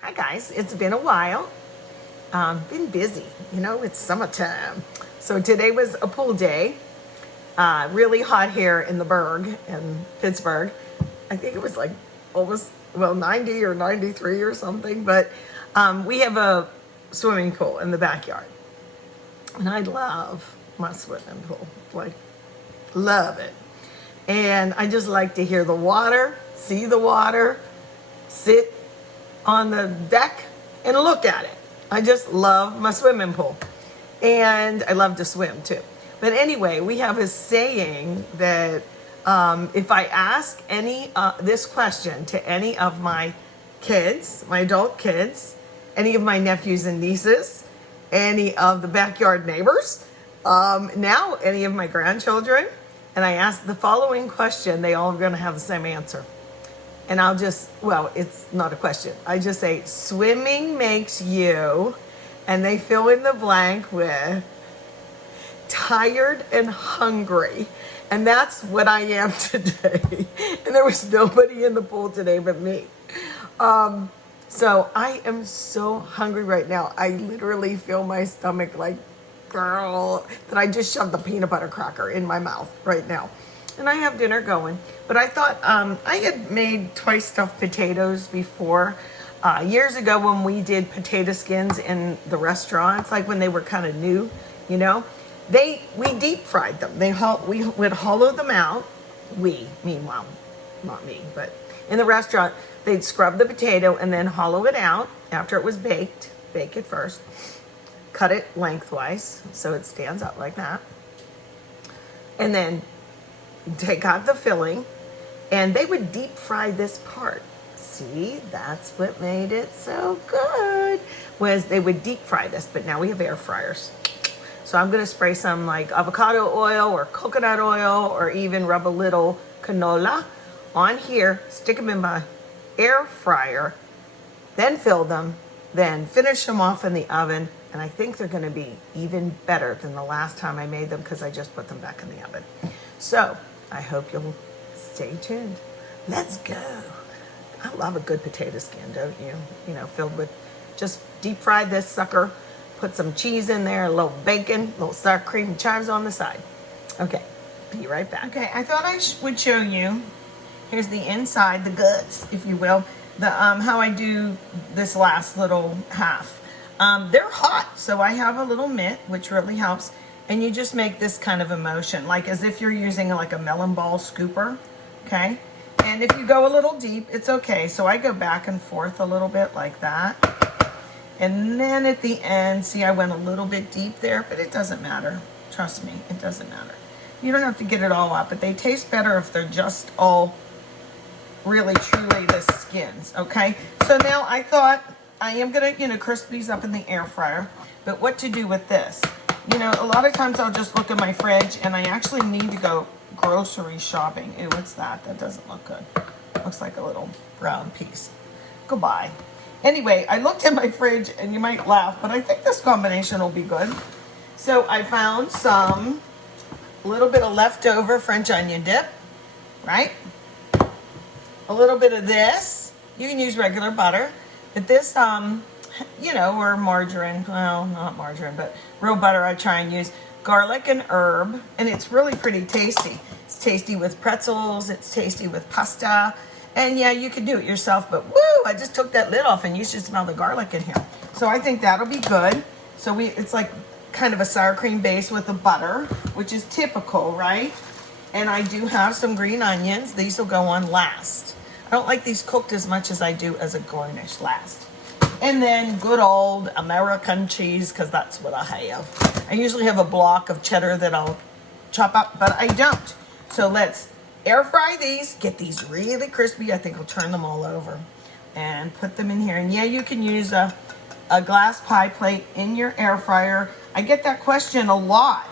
Hi guys, it's been a while. Been busy, it's summertime. So today was a pool day. Really hot here in the Berg in Pittsburgh. I think it was like almost, 90 or 93 or something. But we have a swimming pool in the backyard. And I love my swimming pool. Like, love it. And I just like to hear the water, see the water, sit on the deck and look at it. I just love my swimming pool. And I love to swim too. But anyway, we have a saying that if I ask this question to any of my kids, my adult kids, any of my nephews and nieces, any of the backyard neighbors, now any of my grandchildren, and I ask the following question, they all are going to have the same answer. And it's not a question. I just say, swimming makes you, and they fill in the blank with tired and hungry. And that's what I am today. And there was nobody in the pool today but me. So I am so hungry right now. I literally feel my stomach like, girl, that I just shoved the peanut butter cracker in my mouth right now. And I have dinner going. But I thought I had made twice stuffed potatoes before. Years ago when we did potato skins in the restaurants, like when they were kind of new, we deep fried them. We would hollow them out. Meanwhile, not me, but in the restaurant, they'd scrub the potato and then hollow it out after it was baked. Bake it first. Cut it lengthwise so it stands up like that. And then take out the filling, and they would deep fry this part. See, that's what made it so good, was they would deep fry this, but now we have air fryers. So I'm going to spray some like avocado oil or coconut oil, or even rub a little canola on here, stick them in my air fryer, then fill them, then finish them off in the oven. And I think they're going to be even better than the last time I made them because I just put them back in the oven. So I hope you'll stay tuned. Let's go. I love a good potato skin, don't you? Filled with, just deep fry this sucker, put some cheese in there, a little bacon, a little sour cream and chives on the side. Okay, be right back. Okay, I thought I would show you, here's the inside, the guts, if you will, the how I do this last little half. They're hot, so I have a little mitt, which really helps. And you just make this kind of a motion, like as if you're using like a melon ball scooper, okay? And if you go a little deep, it's okay. So I go back and forth a little bit like that. And then at the end, see, I went a little bit deep there, but it doesn't matter. Trust me, it doesn't matter. You don't have to get it all up, but they taste better if they're just all really, truly the skins, okay? So now I thought I am gonna, crisp these up in the air fryer, but what to do with this? A lot of times I'll just look at my fridge and I actually need to go grocery shopping. Ew, what's that? That doesn't look good. Looks like a little brown piece. Goodbye. Anyway, I looked at my fridge and you might laugh, but I think this combination will be good. So I found a little bit of leftover French onion dip, right? A little bit of this. You can use regular butter, but this, or margarine, well, not margarine, but real butter I try and use, garlic and herb, and it's really pretty tasty. It's tasty with pretzels, it's tasty with pasta, and yeah, you can do it yourself, but woo, I just took that lid off and you should smell the garlic in here. So I think that'll be good. So it's like kind of a sour cream base with the butter, which is typical, right? And I do have some green onions. These will go on last. I don't like these cooked as much as I do as a garnish last. And then good old American cheese, because that's what I have. I usually have a block of cheddar that I'll chop up, but I don't. So let's air fry these, get these really crispy. I think I'll turn them all over and put them in here. And yeah, you can use a glass pie plate in your air fryer. I get that question a lot.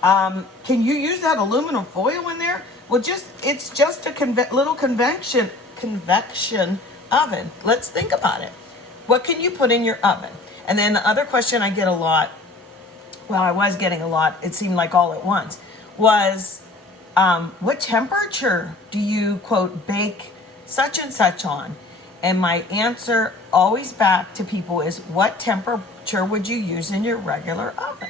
Can you use that aluminum foil in there? Well, it's just a little convection oven. Let's think about it. What can you put in your oven? And then the other question I get a lot, I was getting a lot, it seemed like all at once, was what temperature do you, quote, bake such and such on? And my answer always back to people is, what temperature would you use in your regular oven?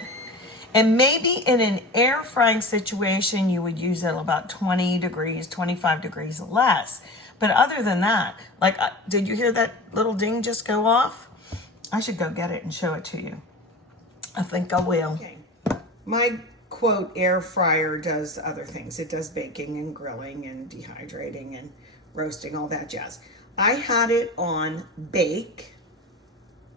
And maybe in an air frying situation, you would use it about 20 degrees, 25 degrees less. But other than that, like, did you hear that little ding just go off? I should go get it and show it to you. I think I will. Okay. My quote air fryer does other things. It does baking and grilling and dehydrating and roasting, all that jazz. I had it on bake,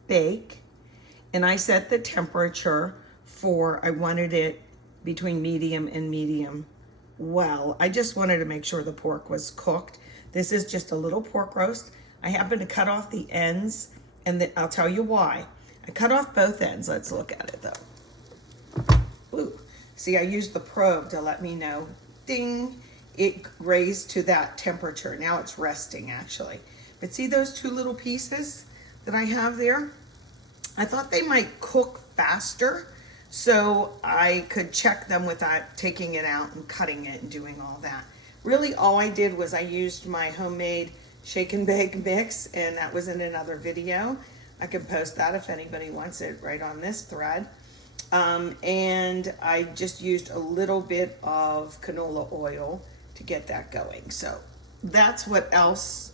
and I set the temperature for, I wanted it between medium and medium well. I just wanted to make sure the pork was cooked. This is just a little pork roast. I happen to cut off the ends, and I'll tell you why. I cut off both ends. Let's look at it though. Ooh, see, I used the probe to let me know, ding, it raised to that temperature. Now it's resting actually. But see those two little pieces that I have there? I thought they might cook faster, so I could check them without taking it out and cutting it and doing all that. Really all I did was I used my homemade shake and bake mix, and that was in another video. I can post that if anybody wants it right on this thread. And I just used a little bit of canola oil to get that going. So that's what else,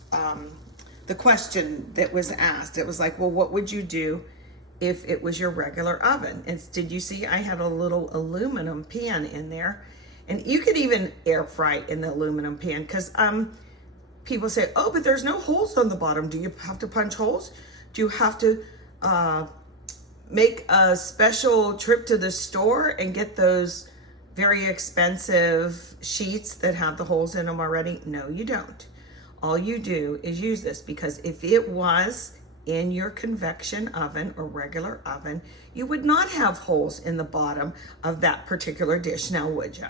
the question that was asked. It was like, well, what would you do if it was your regular oven? And did you see I had a little aluminum pan in there? And you could even air fry in the aluminum pan, because people say, oh, but there's no holes on the bottom. Do you have to punch holes? Do you have to make a special trip to the store and get those very expensive sheets that have the holes in them already? No, you don't. All you do is use this, because if it was in your convection oven or regular oven, you would not have holes in the bottom of that particular dish, now would you?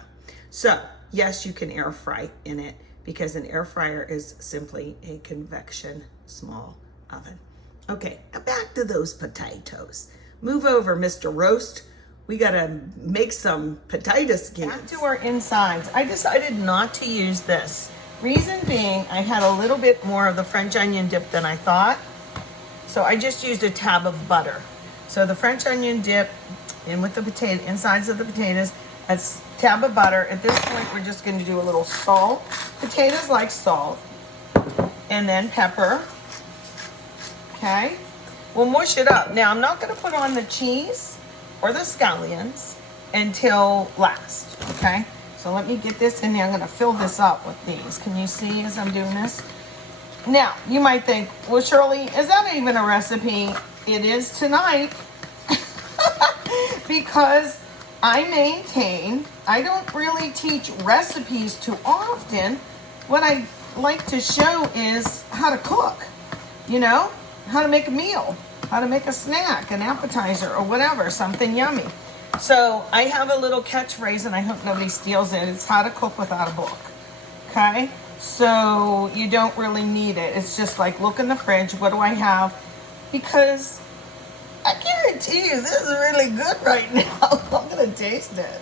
So yes, you can air fry in it, because an air fryer is simply a convection small oven. Okay, now back to those potatoes. Move over, Mr. Roast. We gotta make some potato skins. Back to our insides. I decided not to use this. Reason being, I had a little bit more of the French onion dip than I thought. So I just used a tab of butter. So the French onion dip in with the potato, insides of the potatoes, that's a tab of butter. At this point, we're just gonna do a little salt. Potatoes like salt. And then pepper. Okay, we'll mush it up. Now, I'm not gonna put on the cheese or the scallions until last, okay? So let me get this in there. I'm gonna fill this up with these. Can you see as I'm doing this? Now, you might think, well, Shirley, is that even a recipe? It is tonight. Because I don't really teach recipes too often. What I like to show is how to cook, you know? How to make a meal, how to make a snack, an appetizer, or whatever, something yummy. So I have a little catchphrase, and I hope nobody steals it. It's how to cook without a book, okay? So you don't really need it. It's just like, look in the fridge, what do I have? Because I guarantee you this is really good right now. I'm gonna taste it.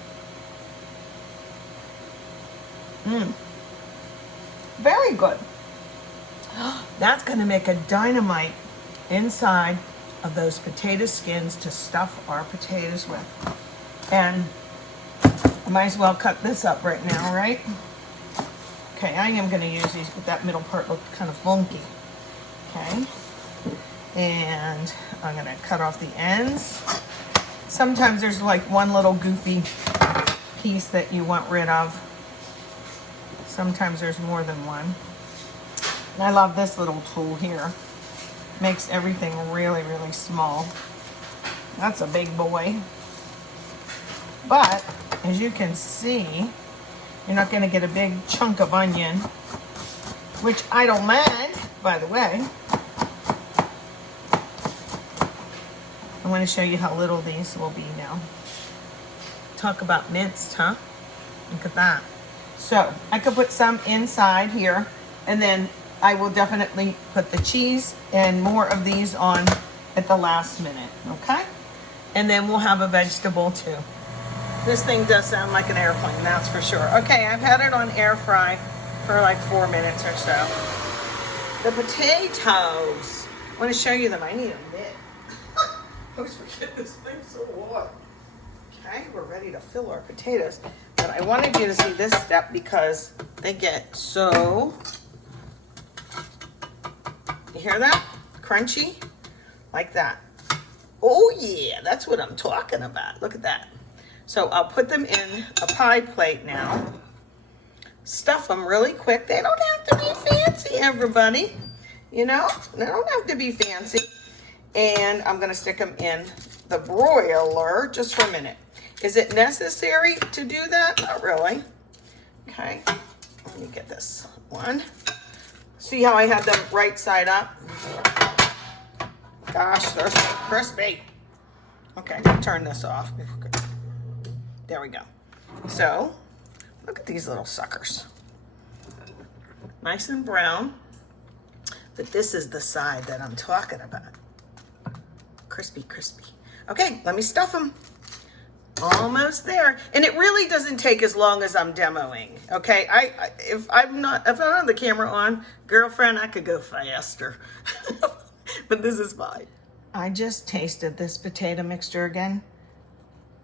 Very good. That's gonna make a dynamite inside of those potato skins to stuff our potatoes with. And I might as well cut this up right now, right? Okay, I am gonna use these, but that middle part looked kind of funky. Okay, and I'm gonna cut off the ends. Sometimes there's like one little goofy piece that you want rid of. Sometimes there's more than one. And I love this little tool here. Makes everything really, really small. That's a big boy. But, as you can see, you're not gonna get a big chunk of onion, which I don't mind, by the way. I wanna show you how little these will be now. Talk about minced, huh? Look at that. So, I could put some inside here, and then I will definitely put the cheese and more of these on at the last minute, okay? And then we'll have a vegetable too. This thing does sound like an airplane, that's for sure. Okay, I've had it on air fry for like 4 minutes or so. the potatoes. I want to show you them. I need a mitt. I always forget this thing's so hot. Okay, we're ready to fill our potatoes. But I wanted you to see this step because they get so, you hear that? Crunchy, like that. Oh yeah, that's what I'm talking about. Look at that. So I'll put them in a pie plate now. Stuff them really quick. They don't have to be fancy, everybody. You know, they don't have to be fancy. And I'm gonna stick them in the broiler just for a minute. Is it necessary to do that? Not really. Okay, let me get this one. See how I had them right side up? Gosh, they're so crispy. Okay, turn this off. There we go. So, look at these little suckers. Nice and brown. But this is the side that I'm talking about. Crispy, crispy. Okay, let me stuff them. Almost there. And it really doesn't take as long as I'm demoing. Okay, if I don't have the camera on, girlfriend, I could go faster. But this is fine. I just tasted this potato mixture again.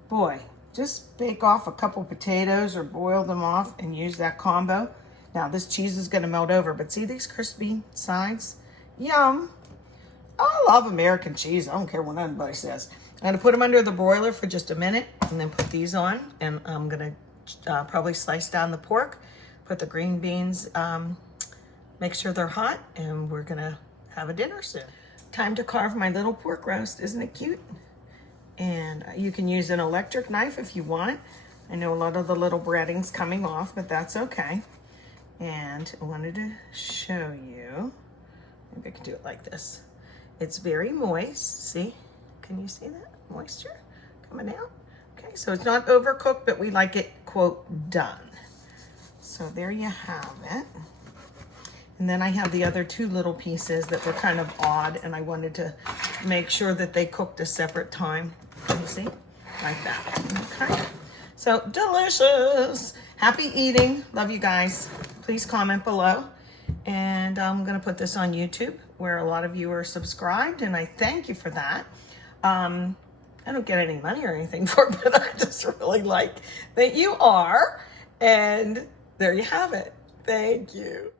Boy, just bake off a couple potatoes or boil them off and use that combo. Now this cheese is gonna melt over, but see these crispy sides? Yum. I love American cheese. I don't care what anybody says. I'm gonna put them under the broiler for just a minute and then put these on. And I'm gonna probably slice down the pork, put the green beans, make sure they're hot, and we're gonna have a dinner soon. Time to carve my little pork roast. Isn't it cute? And you can use an electric knife if you want. I know a lot of the little breading's coming off, but that's okay. And I wanted to show you, maybe I can do it like this. It's very moist, see? Can you see that moisture coming out? Okay, so it's not overcooked, but we like it, quote, done. So there you have it. And then I have the other two little pieces that were kind of odd, and I wanted to make sure that they cooked a separate time. Can you see? Like that. Okay. So delicious. Happy eating. Love you guys. Please comment below. And I'm going to put this on YouTube where a lot of you are subscribed, and I thank you for that. I don't get any money or anything for it, but I just really like that you are. And there you have it. Thank you.